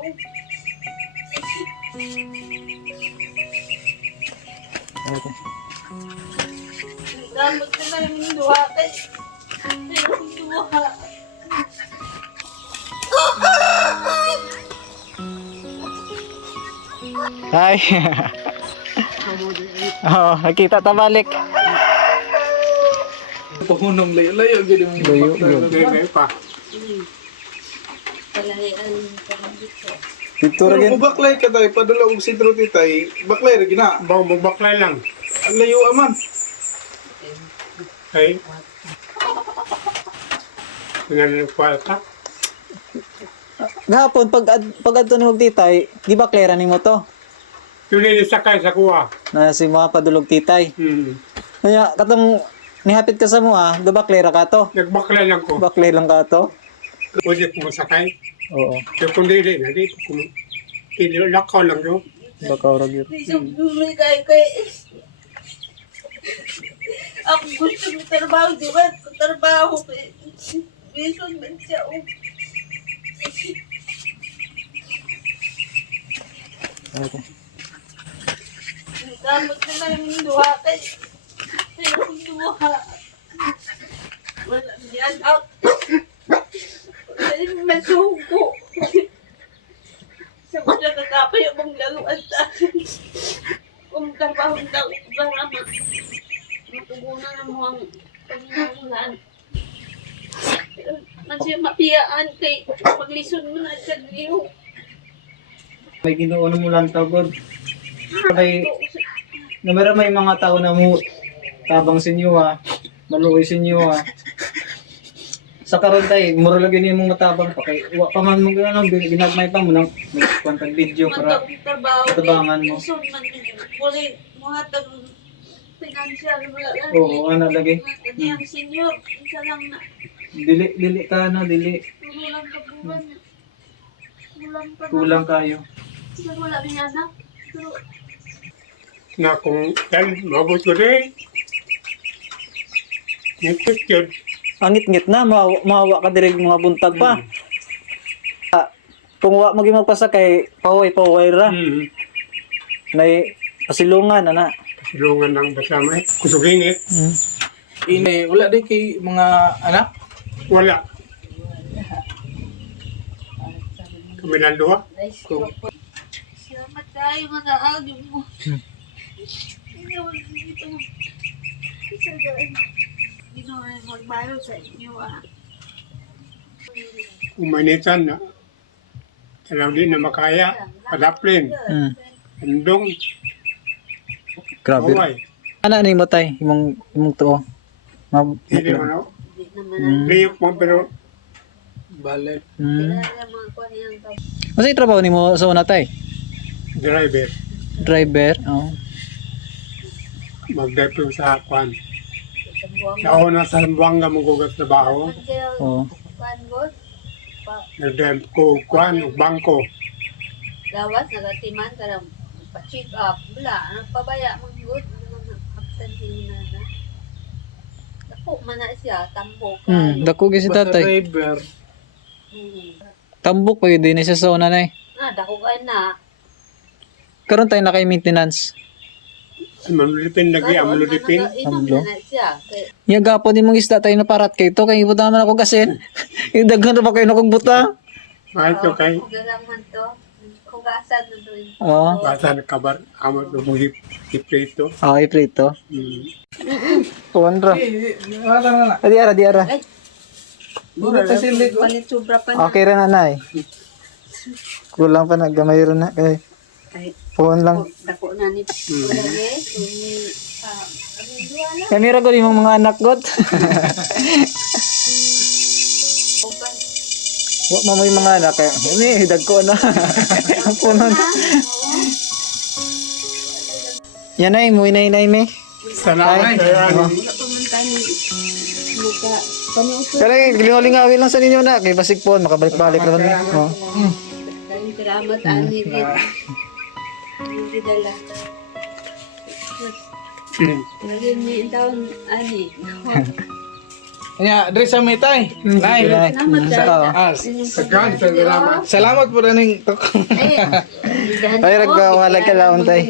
Okay. Dapat ka na yung duha kay. Pero kung duha. Hi. Oo, nakita ta balik. Pahunong layo-layo gid mo. Layo pa. Palahian parang dito. Dito ra Pero gid. kung baklay ka tayo, padala og sitro titay, baklay ra gina. Baklay lang. Ang layo aman. Ay. Tingnan ko ata. Gahapon pag adto ni magtitay, di ba klera nimo to? Yun yung sakay sa kuha. Na si mga padulog titay. Kaya katong nihapit ka sa mua, di ba klera ka to? Nagbaklay lang ko. Baklay lang ka to? Pwede ko masakay. Oo. Pero kung hindi ko lakaw lang yun. Bakaw ra gyud. Isang dumi kay. Ako gusto mo trabaho, di ba? Kung trabaho kay. Bison man siya. Okay. Dapat ka na yung duha kay. Pero kung duha. Wala yan out. Ay, masuko. Sa mga kakapay ang laluan sa akin. Kung trabaho daw, para matugunan ang mga panginabulan. Masya mapiyaan kay paglisod mo na sa liyo. May Ginoo mo lang tagod. May numero may mga tao na mo tabang sinyo ha. Maluoy sinyo ha. Sa karon tay, mura lagi nimo matabang pa kay wa pa man mo ano ginagmay pa mo nang may kwantang video para Trabaho tabangan mo. lisod man kuli mga tag financial wala lang. Oo, ano lagi. Hindi ang senior, isa lang na Dili ka na, dili. kulang ka buwan. Kulang pa na. Kulang kayo. Isa wala rin anak. Pero Na kung yan, mabot ko rin. Ngipit yun. Ang ngit-ngit na, mahawa ka direk mga buntag pa. Kung wa mo magpasakay, paway-paway ra. Nay pasilungan ana. Silungan ng basamay. Kusugingit. Ini wala di kay mga anak. Wala. Kami lang duha. salamat tayo mga agi mo. Hindi ako dito. Isa daan. Ginawa na magbayo sa inyo Umanitan na. Talaw din na makaya. Padaplin. Andong. Grabe. Kaway. Ana ni mo tay imong tuo. Hindi mo na. Hindi naman Liyok mo pero Balik. kailangan mga kuha niyang tao. Ano trabaho nimo sa una tay? driver. Driver. Oh. Mag-drive sa kwan. Nauna sa Zamboanga magugat na baho. Oh. Pangod. Nag-drive ko kwan, bangko. Lawas, nagatiman, karang pa-check up. Wala, nagpabaya mong good. Absent na na. Ako, mana siya, tambo ka. Dako gyud si Basta tatay. driver. Tambok pa yun din siya sa una na eh. Dako ka na. Karon tayo na kay maintenance. Manulipin lagi, amalulipin. Inom na siya. Kaya, Yung gapon din mong isda tayo na parat kay to kay ibuta naman ako gasin. Yung daghan ra pa kayo na kong buta. Kahit ko kay hugasan to. Hugasan na to. Oo. basa na kabar, amat lumuhip, iprito. Okay, prito. Kuandra. Wala na. Adi ara. Mura ta sili ko. Palit sobra pa na. Okay ra na nay. Kulang pa na gamay ra na kay. Ay, Puon lang. dako na ni. Lagi. Kami ra gud imong mga anak god. Wa mo yung mga anak kay. Ini dagko na. Ang punon. Yan ay mo inay me. Salamat. Pero gilingaw-lingawi lang sa ninyo na kay basig po makabalik-balik naman ni. Oh. Salamat ani. Hindi dala. Lagi ni taon ani. Nya, dre sa mitay. Nay. Nay. Oo. Sagkan, salamat. Salamat po rin. Ay, Ay, nagbawalag ka lang, tay.